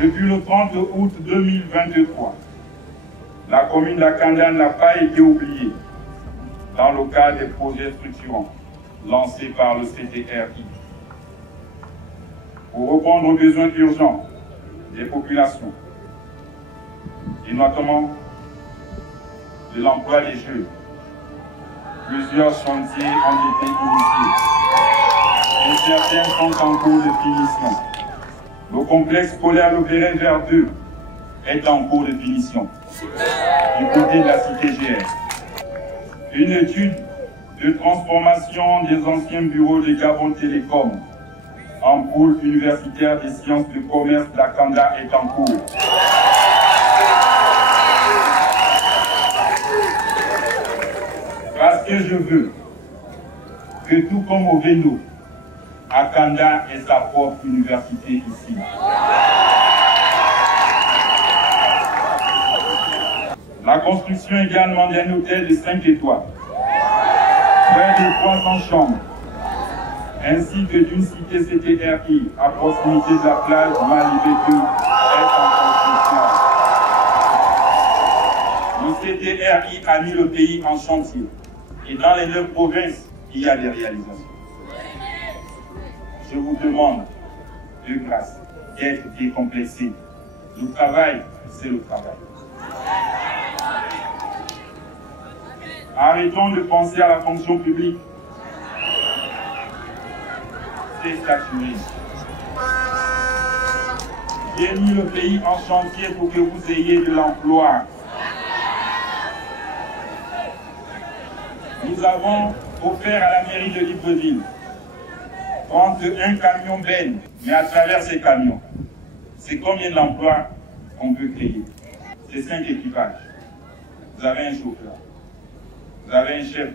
Depuis le 30 août 2023, la commune d'Akanda n'a pas été oubliée dans le cadre des projets structurants lancés par le CTRI. Pour répondre aux besoins urgents des populations, et notamment de l'emploi des jeunes, plusieurs chantiers ont été initiés et certains sont en cours de finition. Le complexe scolaire Le Béret vers 2 est en cours de finition du côté de la cité GR. Une étude de transformation des anciens bureaux de Gabon Télécom en pôle universitaire des sciences de commerce d'Akanda est en cours. Parce que je veux que tout comme au Véno, Akanda ait sa propre université ici. La construction également d'un hôtel de 5 étoiles, près de 300 chambres, ainsi que d'une cité CTRI à proximité de la plage Malibé 2 est en construction. Le CTRI a mis le pays en chantier et dans les 9 provinces, il y a des réalisations. Je vous demande de grâce d'être décomplexé. Le travail, c'est le travail. Arrêtons de penser à la fonction publique. C'est saturé. J'ai mis le pays en chantier pour que vous ayez de l'emploi. Nous avons offert à la mairie de Libreville 31 camions bennes, mais à travers ces camions, c'est combien d'emplois on peut créer? C'est 5 équipages. Vous avez un chauffeur, vous avez un chef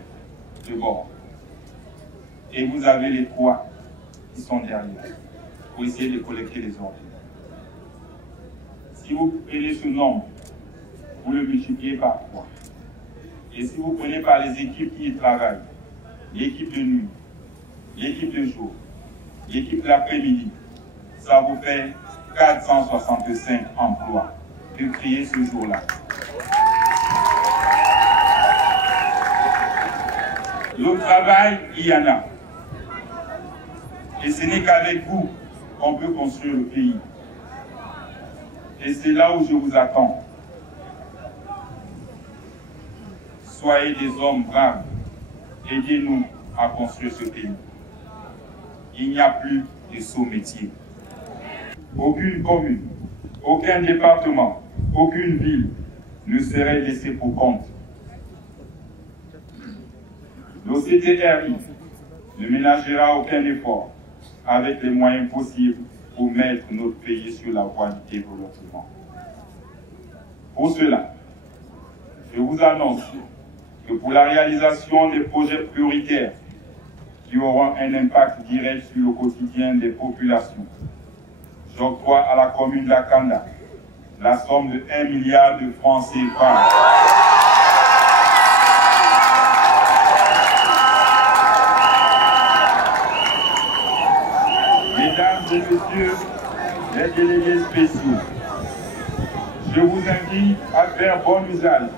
de bord, et vous avez les 3 qui sont derrière pour essayer de collecter les ordures. Si vous prenez ce nombre, vous le multipliez par 3. Et si vous prenez par les équipes qui y travaillent, l'équipe de nuit, l'équipe de jour, l'équipe de l'après-midi, ça vous fait 465 emplois de créer ce jour-là. Le travail, il y en a. Et ce n'est qu'avec vous qu'on peut construire le pays. Et c'est là où je vous attends. Soyez des hommes braves. Aidez-nous à construire ce pays. Il n'y a plus de sous-métiers. Aucune commune, aucun département, aucune ville ne serait laissée pour compte. Le CTRI ne ménagera aucun effort avec les moyens possibles pour mettre notre pays sur la voie du développement. Pour cela, je vous annonce que pour la réalisation des projets prioritaires qui auront un impact direct sur le quotidien des populations, j'octroie à la commune d'Akanda la somme de 1 milliard de francs CFA. Mesdames et messieurs les délégués spéciaux, je vous invite à faire bon usage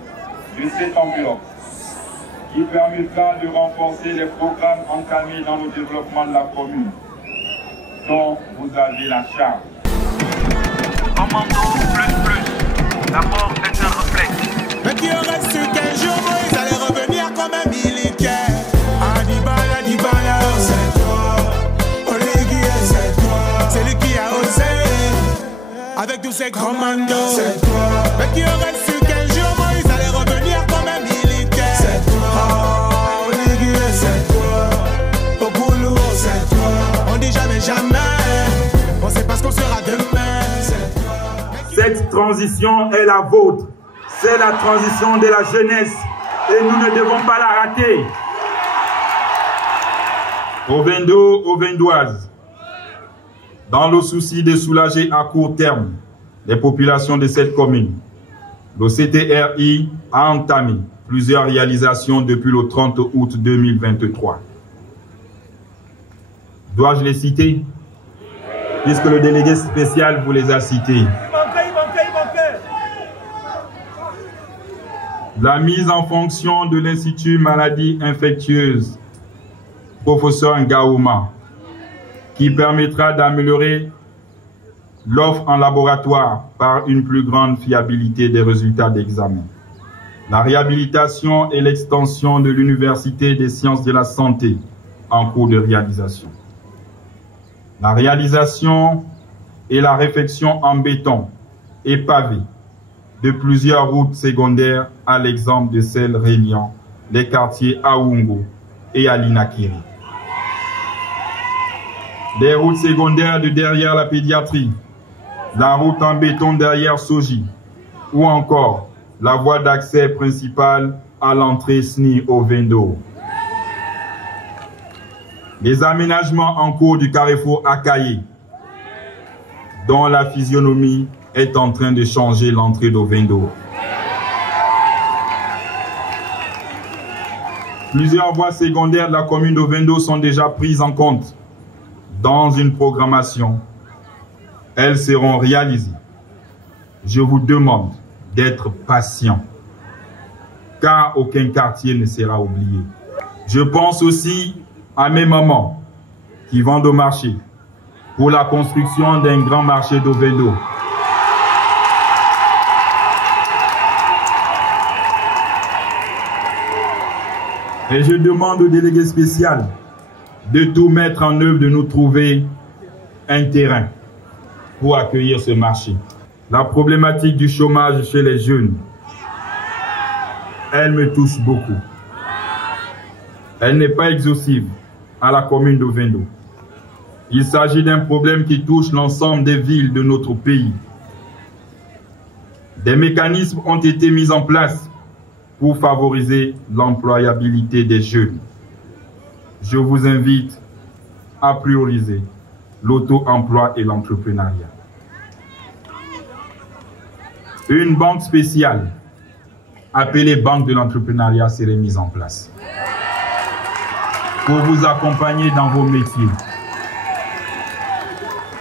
de cette enveloppe qui permettra de renforcer les programmes entamés dans le développement de la commune, dont vous avez la charge. Commando plus, d'abord c'est un réflexe. Mais qui aurait su qu'un jour ils allaient revenir comme un militaire. Adibala, c'est toi, Oligui, c'est toi, c'est lui qui a osé. avec tous ces commandos. C'est toi. Mais qui aurait su qu'un jour Moïse allait revenir comme un militaire. C'est toi. Oh, Nigui, c'est toi. Au boulot, c'est toi. On dit jamais, jamais. On sait pas ce qu'on sera demain. C'est toi. Cette transition est la vôtre. C'est la transition de la jeunesse. Et nous ne devons pas la rater. Aux Vendos, aux Vendoises, dans le souci de soulager à court terme les populations de cette commune, le CTRI a entamé plusieurs réalisations depuis le 30 août 2023. Dois-je les citer? Puisque le délégué spécial vous les a cités. La mise en fonction de l'Institut Maladies Infectieuses Professeur Ngaouma, qui permettra d'améliorer l'offre en laboratoire par une plus grande fiabilité des résultats d'examen. La réhabilitation et l'extension de l'Université des sciences de la santé en cours de réalisation. La réalisation et la réfection en béton et pavé de plusieurs routes secondaires à l'exemple de celles reliant les quartiers Aoungo et Alinakiri. Des routes secondaires de derrière la pédiatrie, la route en béton derrière Soji, ou encore la voie d'accès principale à l'entrée SNI au Vendo. Les aménagements en cours du carrefour Akaye, dont la physionomie est en train de changer l'entrée d'Ovendo. Plusieurs voies secondaires de la commune d'Ovendo sont déjà prises en compte dans une programmation. Elles seront réalisées. Je vous demande d'être patient, car aucun quartier ne sera oublié. Je pense aussi à mes mamans qui vendent au marché pour la construction d'un grand marché d'Ovendo. Et je demande au délégué spécial de tout mettre en œuvre, de nous trouver un terrain pour accueillir ce marché. La problématique du chômage chez les jeunes, elle me touche beaucoup. Elle n'est pas exhaustive à la commune d'Ovendo. Il s'agit d'un problème qui touche l'ensemble des villes de notre pays. Des mécanismes ont été mis en place pour favoriser l'employabilité des jeunes. Je vous invite à prioriser l'auto-emploi et l'entrepreneuriat. Une banque spéciale appelée Banque de l'entrepreneuriat serait mise en place pour vous accompagner dans vos métiers.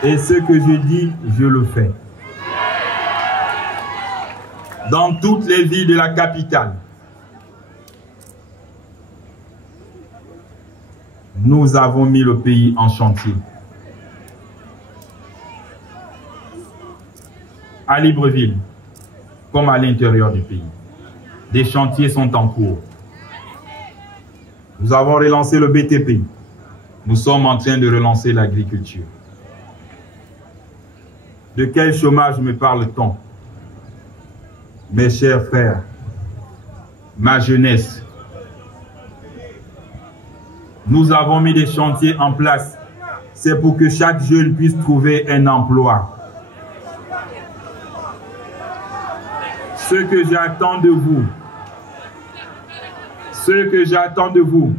Et ce que je dis, je le fais. Dans toutes les villes de la capitale, nous avons mis le pays en chantier. À Libreville, comme à l'intérieur du pays, des chantiers sont en cours. Nous avons relancé le BTP. Nous sommes en train de relancer l'agriculture. De quel chômage me parle-t-on? Mes chers frères, ma jeunesse, nous avons mis des chantiers en place. C'est pour que chaque jeune puisse trouver un emploi. Ce que j'attends de vous,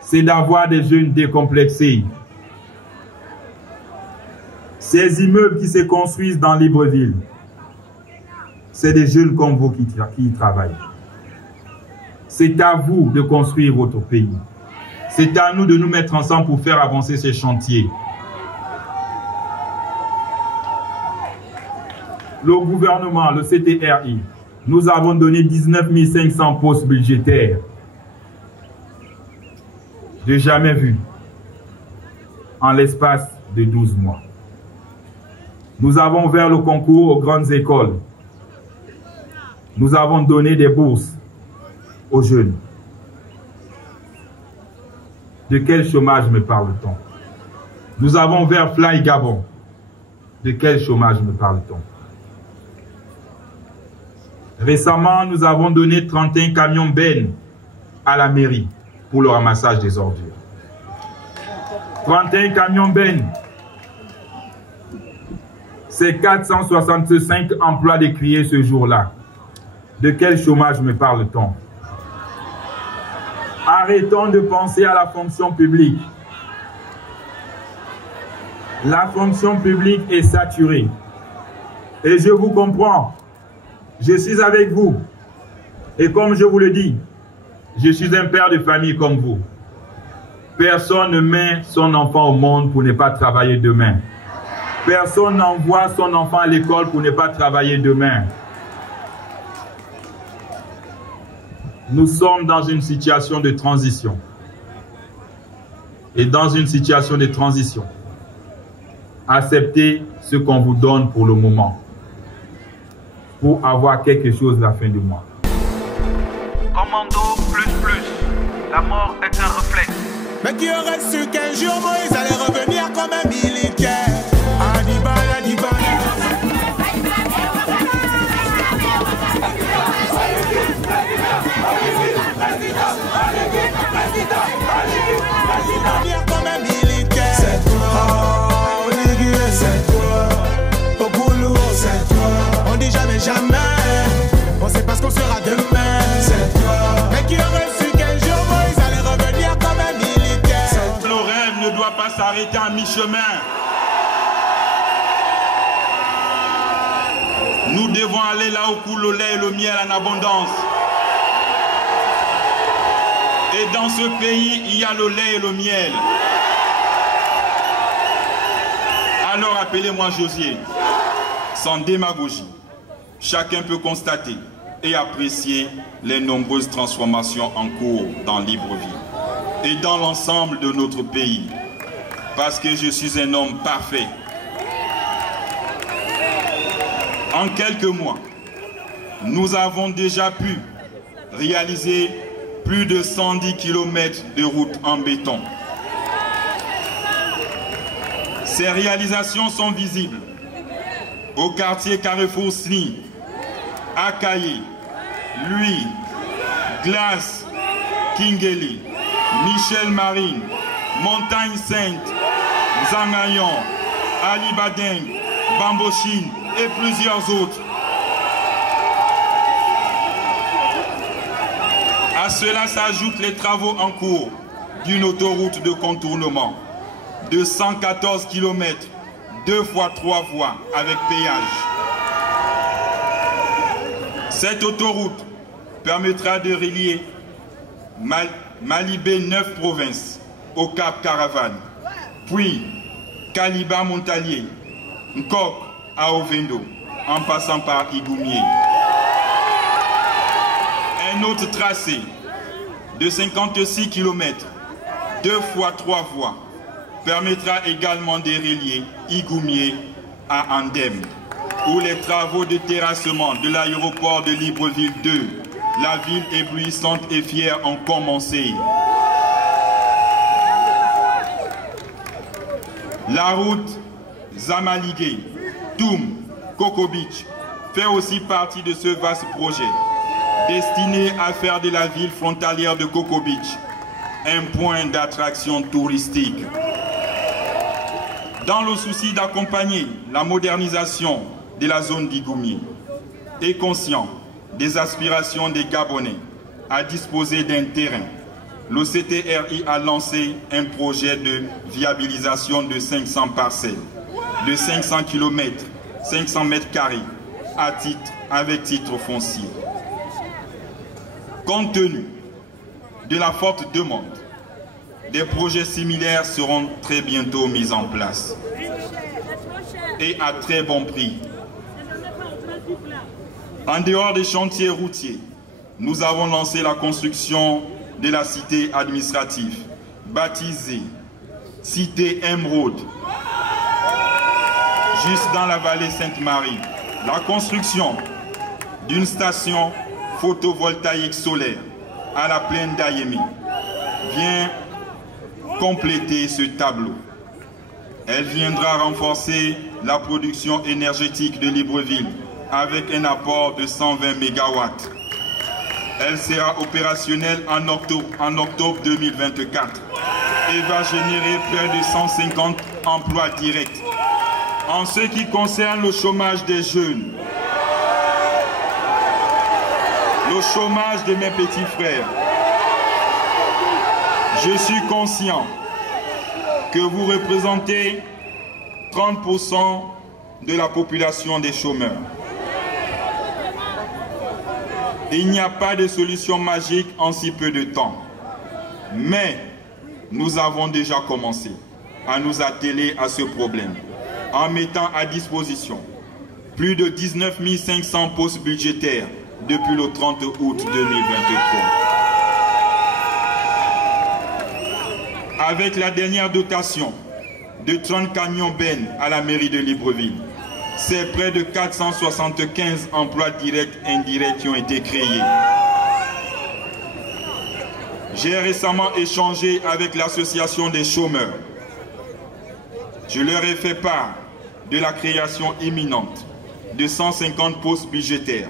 c'est d'avoir des jeunes décomplexés. Ces immeubles qui se construisent dans Libreville, c'est des jeunes comme vous qui y travaillent. C'est à vous de construire votre pays. C'est à nous de nous mettre ensemble pour faire avancer ces chantiers. Le gouvernement, le CTRI, nous avons donné 19 500 postes budgétaires. De jamais vu en l'espace de 12 mois. Nous avons ouvert le concours aux grandes écoles. Nous avons donné des bourses aux jeunes. De quel chômage me parle-t-on? Nous avons ouvert Fly Gabon. De quel chômage me parle-t-on? Récemment, nous avons donné 31 camions bennes à la mairie pour le ramassage des ordures. 31 camions bennes. C'est 465 emplois décriés ce jour-là. De quel chômage me parle-t-on? Arrêtons de penser à la fonction publique. La fonction publique est saturée. Et je vous comprends. Je suis avec vous. Et comme je vous le dis, je suis un père de famille comme vous. Personne ne met son enfant au monde pour ne pas travailler demain. Personne n'envoie son enfant à l'école pour ne pas travailler demain. Nous sommes dans une situation de transition. Et dans une situation de transition, acceptez ce qu'on vous donne pour le moment, pour avoir quelque chose à la fin du mois. Commando plus, la mort est un réflexe. Mais qui aurait su qu'un jour Moïse allait revenir comme un militaire? Adibala, Adibala. Comme un militaire. C'est toi, Olivier, c'est toi. Au boulot, c'est toi. On dit jamais, jamais. On sait pas ce qu'on sera demain. C'est toi. Mais qui aurait su qu'un jour Moïse allait revenir comme un militaire? Le rêve ne doit pas s'arrêter à mi-chemin. Nous devons aller là où coule le lait et le miel en abondance. Et dans ce pays, il y a le lait et le miel. Alors appelez-moi Josier. Sans démagogie, chacun peut constater et apprécier les nombreuses transformations en cours dans Libreville et dans l'ensemble de notre pays. Parce que je suis un homme parfait. En quelques mois, nous avons déjà pu réaliser plus de 110 km de route en béton. Ces réalisations sont visibles au quartier Carrefour Sni, Akaye, Lui, Glace, Kingeli, Michel Marine, Montagne Sainte, Zangayon, Ali Badeng, Bambochine et plusieurs autres. À cela s'ajoutent les travaux en cours d'une autoroute de contournement de 114 km, 2 fois 3 voies avec péage. Cette autoroute permettra de relier Malibé 9 provinces au Cap Caravane, puis Kaliba-Montalier, Nkok à Ovendo, en passant par Igoumier. Un autre tracé de 56 km, 2 fois 3 voies, permettra également de relier Igoumier à Andem, où les travaux de terrassement de l'aéroport de Libreville 2, la ville éblouissante et fière, ont commencé. La route Zamaligé, Toum, Coco Beach fait aussi partie de ce vaste projet destiné à faire de la ville frontalière de Coco Beach un point d'attraction touristique. Dans le souci d'accompagner la modernisation de la zone d'Igoumier et conscient des aspirations des Gabonais à disposer d'un terrain, le CTRI a lancé un projet de viabilisation de 500 parcelles, de 500 km, 500 mètres carrés, avec titre foncier. Compte tenu de la forte demande, des projets similaires seront très bientôt mis en place et à très bon prix. En dehors des chantiers routiers, nous avons lancé la construction de la cité administrative, baptisée Cité Émeraude, juste dans la vallée Sainte-Marie. La construction d'une station photovoltaïque solaire à la plaine d'Ayemi vient compléter ce tableau. Elle viendra renforcer la production énergétique de Libreville avec un apport de 120 MW. Elle sera opérationnelle en octobre 2024 et va générer près de 150 emplois directs. En ce qui concerne le chômage des jeunes, le chômage de mes petits frères, je suis conscient que vous représentez 30% de la population des chômeurs. Il n'y a pas de solution magique en si peu de temps. Mais nous avons déjà commencé à nous atteler à ce problème en mettant à disposition plus de 19 500 postes budgétaires depuis le 30 août 2023. Avec la dernière dotation de 30 camions bennes à la mairie de Libreville, c'est près de 475 emplois directs et indirects qui ont été créés. J'ai récemment échangé avec l'association des chômeurs. Je leur ai fait part de la création imminente de 150 postes budgétaires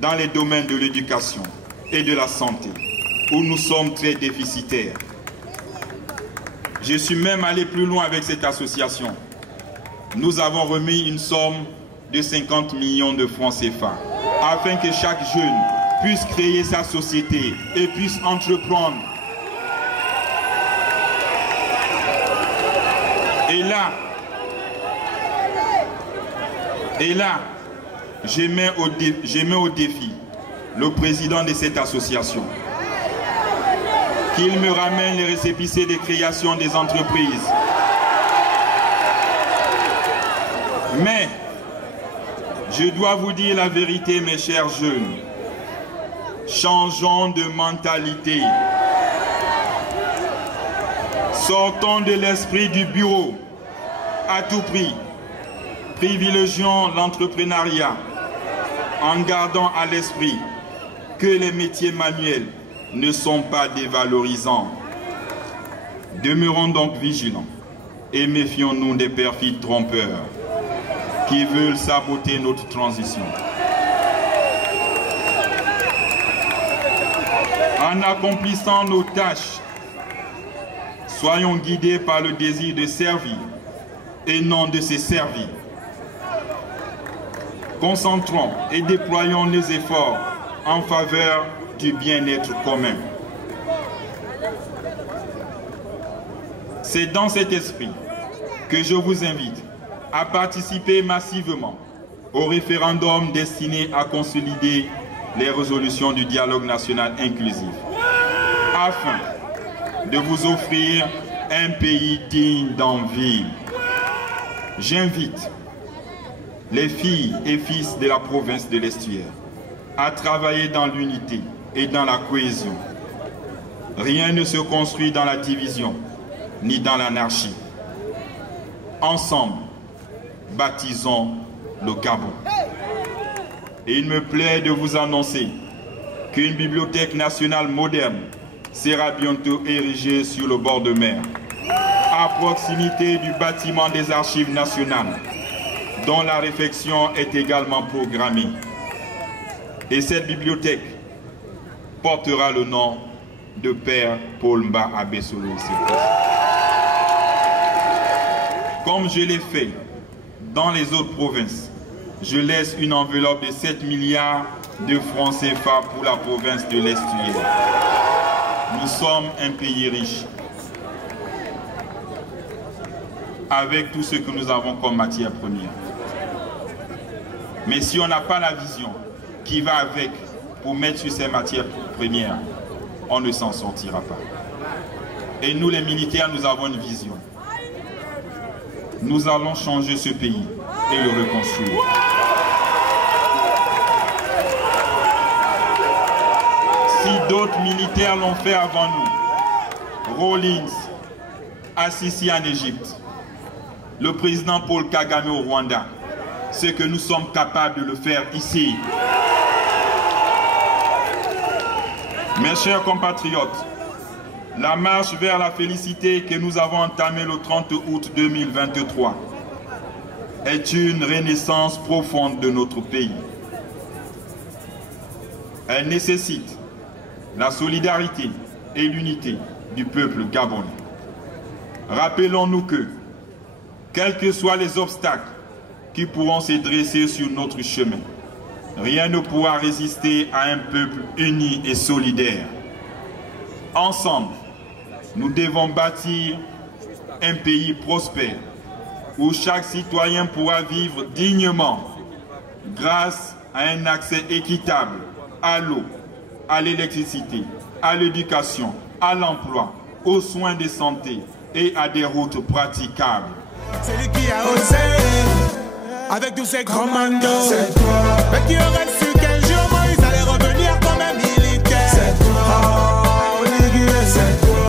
dans les domaines de l'éducation et de la santé, où nous sommes très déficitaires. Je suis même allé plus loin avec cette association. Nous avons remis une somme de 50 millions de francs CFA afin que chaque jeune puisse créer sa société et puisse entreprendre. Et là, je mets au défi le président de cette association qu'il me ramène les récépissés de création des entreprises. Mais, je dois vous dire la vérité, mes chers jeunes. Changeons de mentalité. Sortons de l'esprit du bureau à tout prix. Privilégions l'entrepreneuriat en gardant à l'esprit que les métiers manuels ne sont pas dévalorisants. Demeurons donc vigilants et méfions-nous des perfides trompeurs qui veulent saboter notre transition. En accomplissant nos tâches, soyons guidés par le désir de servir et non de se servir. Concentrons et déployons nos efforts en faveur du bien-être commun. C'est dans cet esprit que je vous invite à participer massivement au référendum destiné à consolider les résolutions du dialogue national inclusif, afin de vous offrir un pays digne d'en vivre. J'invite les filles et fils de la province de l'Estuaire à travailler dans l'unité et dans la cohésion. Rien ne se construit dans la division ni dans l'anarchie. Ensemble, baptisons le Gabon. Et il me plaît de vous annoncer qu'une bibliothèque nationale moderne sera bientôt érigée sur le bord de mer, à proximité du bâtiment des archives nationales, dont la réfection est également programmée. Et cette bibliothèque portera le nom de Père Paul Mba Abesolo. Comme je l'ai fait dans les autres provinces, je laisse une enveloppe de 7 milliards de francs CFA pour la province de l'Estuaire. Nous sommes un pays riche, avec tout ce que nous avons comme matière première. Mais si on n'a pas la vision qui va avec pour mettre sur ces matières premières, on ne s'en sortira pas. Et nous les militaires, nous avons une vision. Nous allons changer ce pays et le reconstruire. Si d'autres militaires l'ont fait avant nous, Rawlings, Assisi en Égypte, le président Paul Kagame au Rwanda, c'est que nous sommes capables de le faire ici. Mes chers compatriotes, La marche vers la félicité que nous avons entamée le 30 août 2023 est une renaissance profonde de notre pays. Elle nécessite la solidarité et l'unité du peuple gabonais. Rappelons-nous que, quels que soient les obstacles qui pourront se dresser sur notre chemin, rien ne pourra résister à un peuple uni et solidaire. Ensemble, nous devons bâtir un pays prospère où chaque citoyen pourra vivre dignement grâce à un accès équitable à l'eau, à l'électricité, à l'éducation, à l'emploi, aux soins de santé et à des routes praticables. C'est lui qui a osé, avec tous ces commandos. C'est toi. Mais qui aurait su qu'un jour Moïse allait revenir comme un militaire. C'est toi.